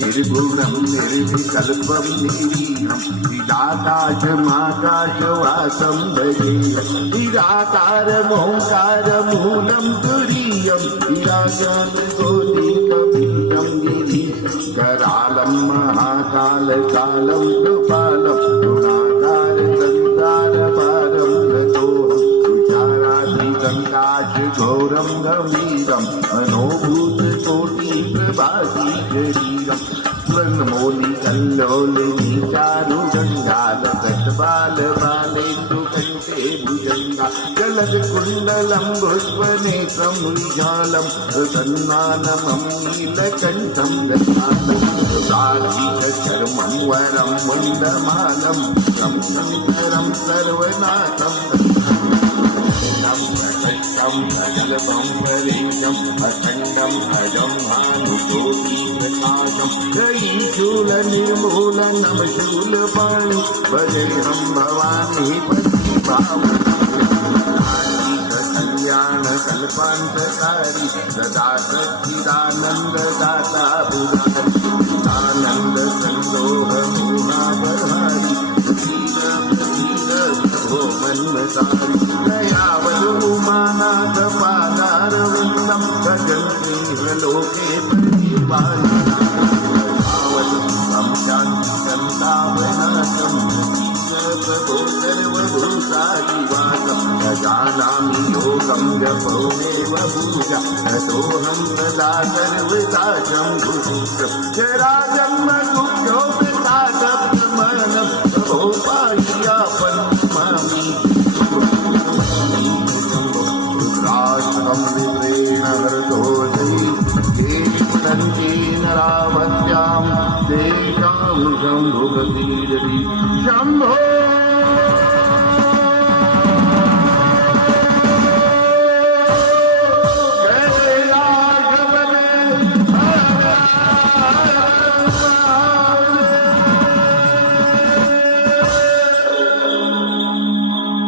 निर्गुणं निर्विकल्पं निर्वीणं निराकाशमाकाशवासं भजे निराकारमोङ्कारमूलं तुरीयं निराजनकोटिकपीठं गिरीशकरालं महाकालकालं कृपालं गुणाकारसंसारपारं गतोऽहं घोरं गंभीरं मनोभूतकोटिप्रभाति शरीरं स्वर्णमौलि कल्लोलिनी चारुगङ्गालकटबालबालेन्दु कण्ठे भुजङ्गा जलदकुण्डलं पुष्पनेत्रं उज्ज्वलं सन्मानमं नीलकण्ठं दधानं साधिकचर्मं वरं वन्दमानं शङ्करं सर्वनाथं अजलपं परेशम् अखण्डं अजं भानुकोटिप्रकाशं जयीशूलनिर्मूलनं शूलपाणि भजेऽहं भवानी पतिभावनाकल्याणकल्पान्तकारी सदा सच्चिदानन्ददाता बुधानन्दसन्दोहमोहापहारी प्रभो मन्मतारि दयावधूमानाथ पादारविन्दं गगन्ते लोके परिपालनावतं शान्तिं तावनाथं प्रभो सर्वभूतादिवासं न जानामि योगं जपोमेव पूजा ततोऽहं सदा सर्वदा शम्भुपुत्रं जराजन्मदुःखोपतातप्रमणं प्रभो पाह्यापन्मामि राष्ट्रं विप्रेण हरतोषी देशेन रावत्यां देशां शम्भुपतिरति शम्भो